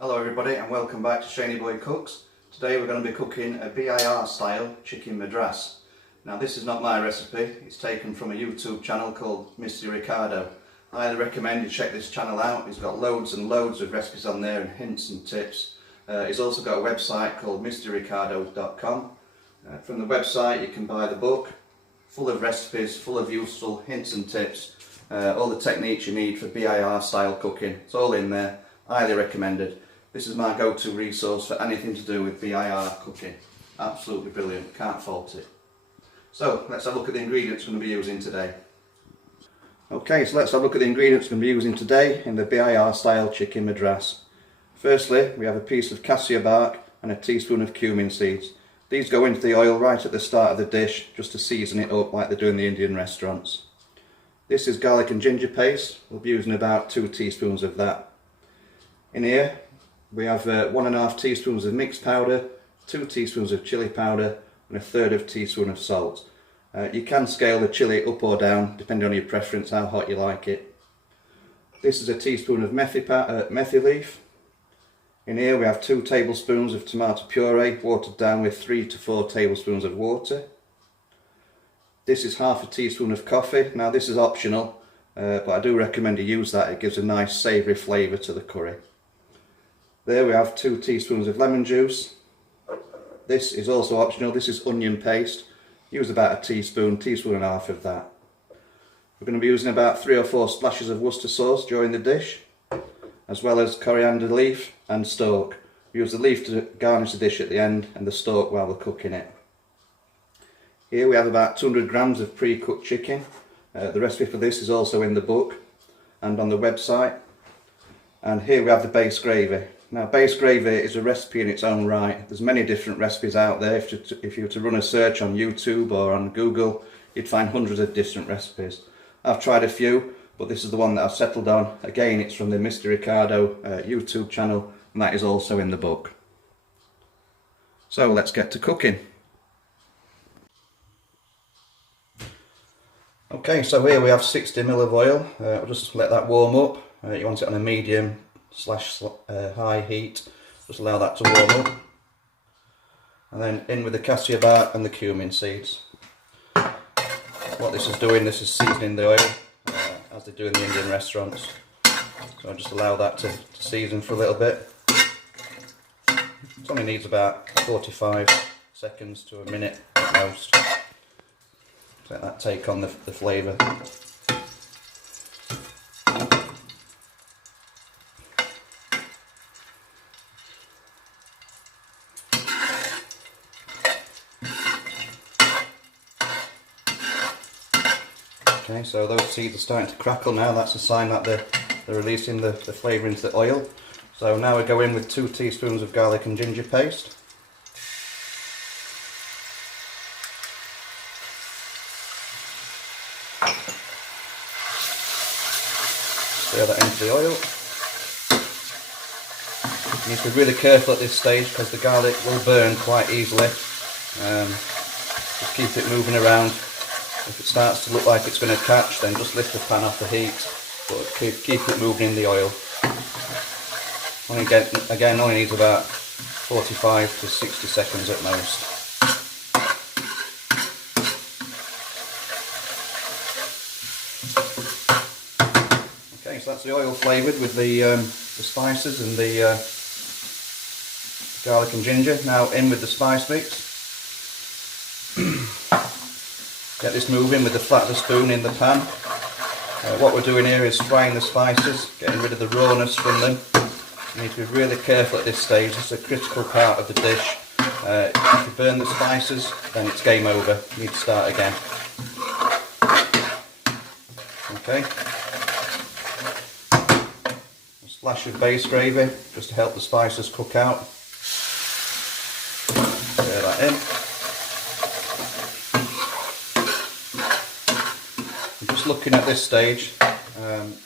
Hello everybody and welcome back to Shaney Boy Cooks. Today we're going to be cooking a BIR style chicken madras. Now this is not my recipe, it's taken from a YouTube channel called Misty Ricardo. I highly recommend you check this channel out. He's got loads and loads of recipes on there and hints and tips. He's also got a website called mistyricardo.com. From the website you can buy the book, full of recipes, full of useful hints and tips, all the techniques you need for BIR style cooking. It's all in there, highly recommended. This is my go-to resource for anything to do with BIR cooking. Absolutely brilliant, can't fault it. So let's have a look at the ingredients we're going to be using today. Okay, so let's have a look at the ingredients we're going to be using today in the BIR style chicken madras. Firstly, we have a piece of cassia bark and a teaspoon of cumin seeds. These go into the oil right at the start of the dish just to season it up like they do in the Indian restaurants. This is garlic and ginger paste. We'll be using about 2 teaspoons of that. In here we have 1.5 teaspoons of mixed powder, 2 teaspoons of chili powder and 1/3 teaspoon of salt. You can scale the chili up or down depending on your preference, how hot you like it. This is a teaspoon of methi leaf. In here we have 2 tablespoons of tomato puree watered down with 3 to 4 tablespoons of water. This is 1/2 teaspoon of coffee. Now this is optional, but I do recommend you use that. It gives a nice savoury flavour to the curry. There we have 2 teaspoons of lemon juice. This is also optional. This is onion paste. Use about a teaspoon, teaspoon and a half of that. We're going to be using about 3 or 4 splashes of Worcester sauce during the dish, as well as coriander leaf and stalk. Use the leaf to garnish the dish at the end and the stalk while we're cooking it. Here we have about 200 grams of pre-cooked chicken. The recipe for this is also in the book and on the website. And here we have the base gravy. Now base gravy is a recipe in its own right. There's many different recipes out there. If you were to run a search on YouTube or on Google, you'd find hundreds of different recipes. I've tried a few, but this is the one that I've settled on. Again, it's from the Misty Ricardo YouTube channel, and that is also in the book. So let's get to cooking. Okay, so here we have 60 ml of oil. I'll just let that warm up. You want it on a medium / high heat. Just allow that to warm up. And then in with the cassia bark and the cumin seeds. What this is doing, this is seasoning the oil as they do in the Indian restaurants. So I'll just allow that to season for a little bit. It only needs about 45 seconds to a minute at most. Let that take on the flavour. Okay, so those seeds are starting to crackle now. That's a sign that they're releasing the flavour into the oil. So now we go in with 2 teaspoons of garlic and ginger paste. Stir that into the oil. You need to be really careful at this stage because the garlic will burn quite easily. Just keep it moving around. If it starts to look like it's going to catch, then just lift the pan off the heat, but keep it moving in the oil. Again, only needs about 45 to 60 seconds at most. Okay, so that's the oil flavoured with the spices and the garlic and ginger. Now in with the spice mix. Get this moving with the flat of the spoon in the pan. What we're doing here is frying the spices, getting rid of the rawness from them. You need to be really careful at this stage. This is a critical part of the dish. If you burn the spices, then it's game over. You need to start again. Okay. A splash of base gravy just to help the spices cook out. Stir that in. Just looking at this stage,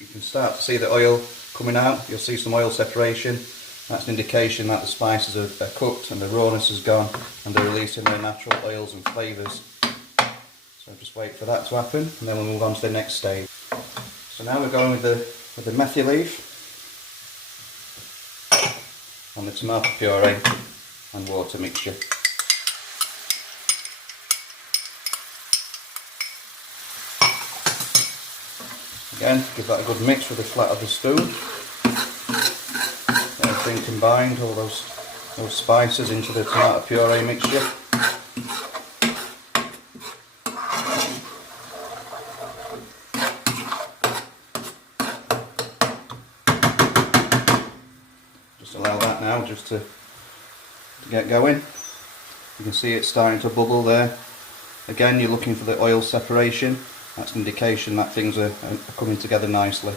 you can start to see the oil coming out. You'll see some oil separation. That's an indication that the spices are cooked and the rawness is gone and they're releasing their natural oils and flavours. So just wait for that to happen and then we'll move on to the next stage. So now we're going with the methi leaf. on the tomato puree and water mixture. Again, give that a good mix with the flat of the spoon. Everything combined, all those spices into the tomato puree mixture. Just allow that now just to get going. You can see it's starting to bubble there. Again, you're looking for the oil separation. That's an indication that things are coming together nicely.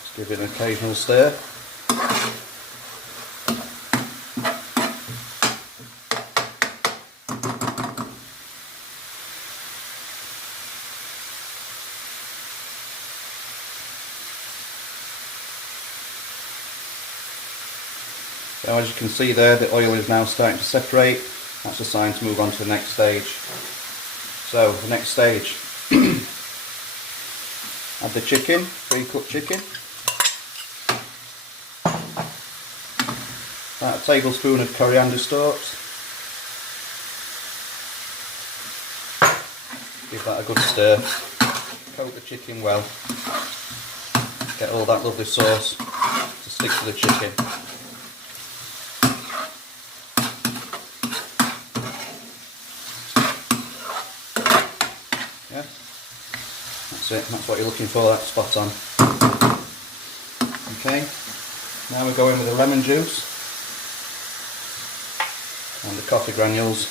Just give it an occasional stir. Now, as you can see there, the oil is now starting to separate. That's a sign to move on to the next stage. So, the next stage, add the chicken, pre-cooked chicken. About a tablespoon of coriander stalks. Give that a good stir. Coat the chicken well. Get all that lovely sauce to stick to the chicken. Yeah, that's it, that's what you're looking for, that's spot on. Okay, now we go in with the lemon juice and the coffee granules.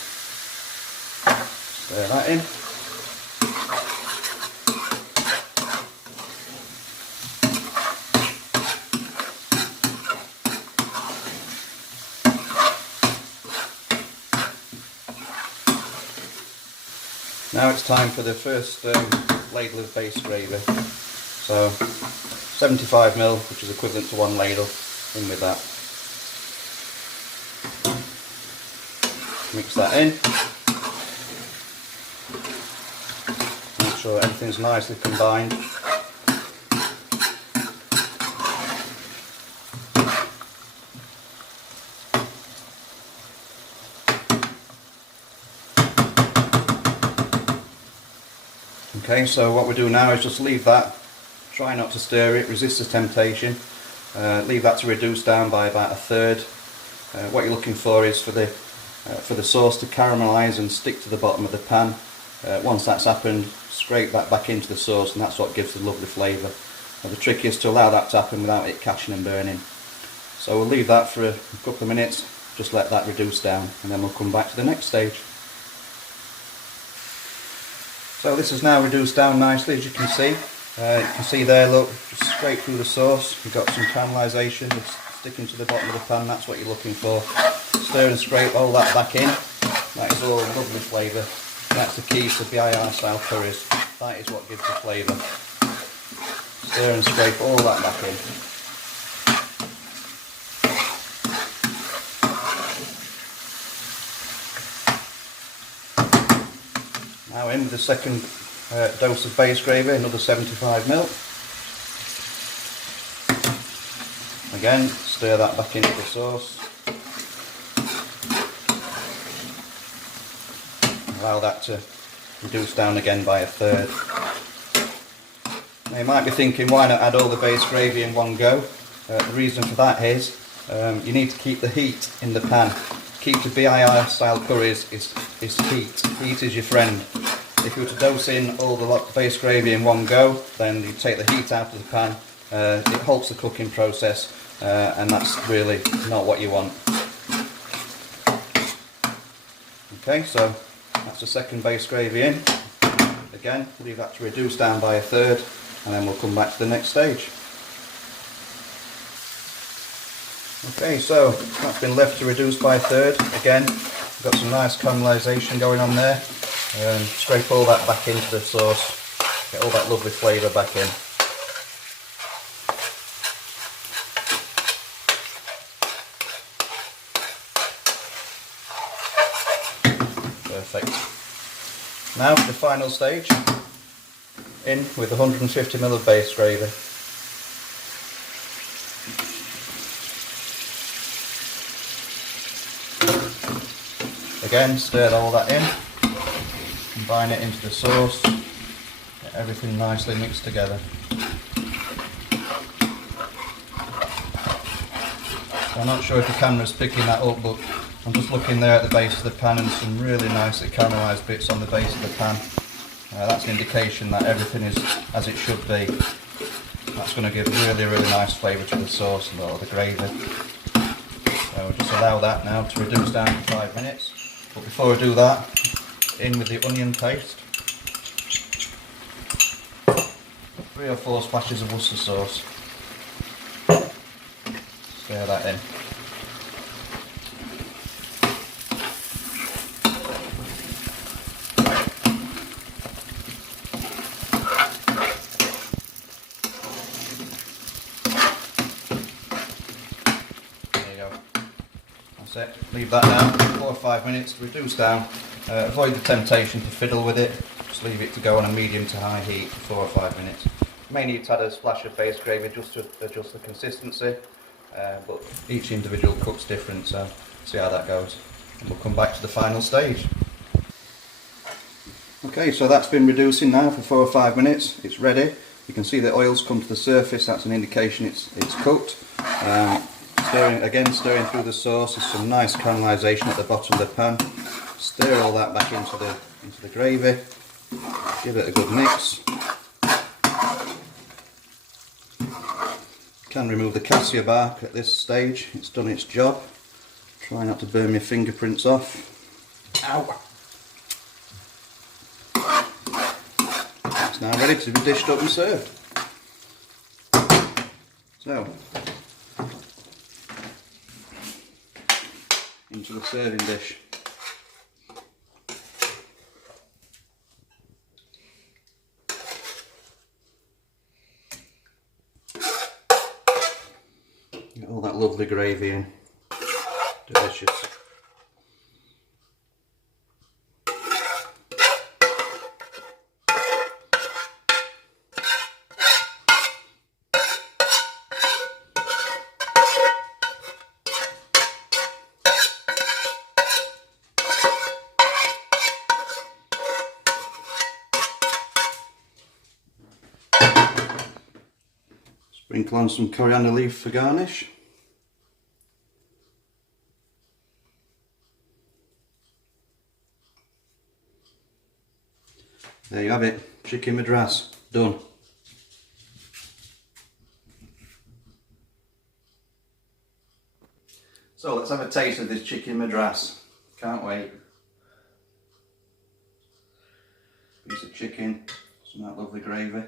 Stir that in. Now it's time for the first ladle of base gravy. So 75ml, which is equivalent to 1 ladle, in with that. Mix that in. Make sure everything's nicely combined. Okay, so what we do now is just leave that, try not to stir it, resist the temptation, leave that to reduce down by about a third. What you're looking for is for the sauce to caramelise and stick to the bottom of the pan. Once that's happened, scrape that back into the sauce, and that's what gives the lovely flavour. The trick is to allow that to happen without it catching and burning. So we'll leave that for a couple of minutes, just let that reduce down, and then we'll come back to the next stage. So this is now reduced down nicely, as you can see. You can see there, look, just straight through the sauce. You've got some caramelisation, it's sticking to the bottom of the pan, that's what you're looking for. Stir and scrape all that back in. That is all lovely flavour. That's the key to BIR style curries. That is what gives the flavour. Stir and scrape all that back in. Now in with the second dose of base gravy, another 75ml. Again, stir that back into the sauce. Allow that to reduce down again by a third. Now you might be thinking, why not add all the base gravy in one go? The reason for that is you need to keep the heat in the pan. Keep the BIR style curries is heat. Heat is your friend. If you were to dose in all the base gravy in one go, then you take the heat out of the pan. It halts the cooking process, and that's really not what you want. Okay, so that's the second base gravy in. Again, leave that to reduce down by a third, and then we'll come back to the next stage. Okay, so that's been left to reduce by a third. Again, we've got some nice caramelisation going on there. Scrape all that back into the sauce, get all that lovely flavour back in. Now for the final stage, in with 150 ml of base gravy. Again, stir all that in, combine it into the sauce, get everything nicely mixed together. So I'm not sure if the camera's picking that up, but I'm just looking there at the base of the pan and some really nicely caramelised bits on the base of the pan. That's an indication that everything is as it should be. That's going to give really nice flavour to the sauce and all the gravy. So just allow that now to reduce down to 5 minutes. But before we do that, in with the onion paste. 3 or 4 splashes of Worcester sauce. Stir that in. It. Leave that down 4 or 5 minutes to reduce down. Avoid the temptation to fiddle with it. Just leave it to go on a medium to high heat for 4 or 5 minutes. You may need to add a splash of base gravy just to adjust the consistency, but each individual cook's different, so see how that goes. And we'll come back to the final stage. Okay, so that's been reducing now for 4 or 5 minutes. It's ready. You can see the oils come to the surface. That's an indication it's cooked. Stirring through the sauce. There's some nice caramelisation at the bottom of the pan. Stir all that back into the gravy. Give it a good mix. You can remove the cassia bark at this stage. It's done its job. Try not to burn your fingerprints off. Ow! It's now ready to be dished up and served. So, into the serving dish. Get all that lovely gravy in. Delicious. Sprinkle on some coriander leaf for garnish. There you have it, chicken madras, done. So let's have a taste of this chicken madras. Can't wait. Piece of chicken, some of that lovely gravy.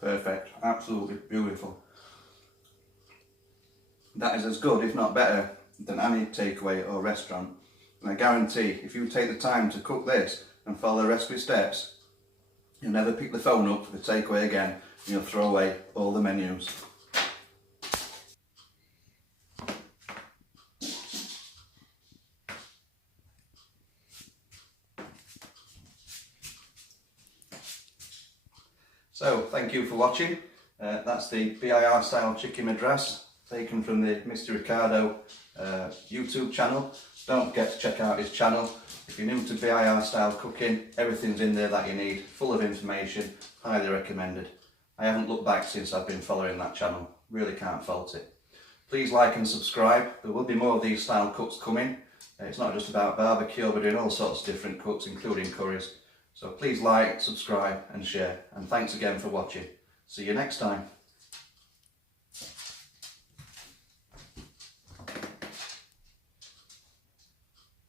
Perfect, absolutely beautiful. That is as good, if not better, than any takeaway or restaurant. And I guarantee, if you take the time to cook this and follow the recipe steps, you'll never pick the phone up for the takeaway again, and you'll throw away all the menus. So, thank you for watching. That's the BIR style chicken madras, taken from the Misty Ricardo YouTube channel. Don't forget to check out his channel. If you're new to BIR style cooking, everything's in there that you need, full of information, highly recommended. I haven't looked back since I've been following that channel, really can't fault it. Please like and subscribe, there will be more of these style cooks coming. It's not just about barbecue, we're doing all sorts of different cooks, including curries. So please like, subscribe and share, and thanks again for watching. See you next time.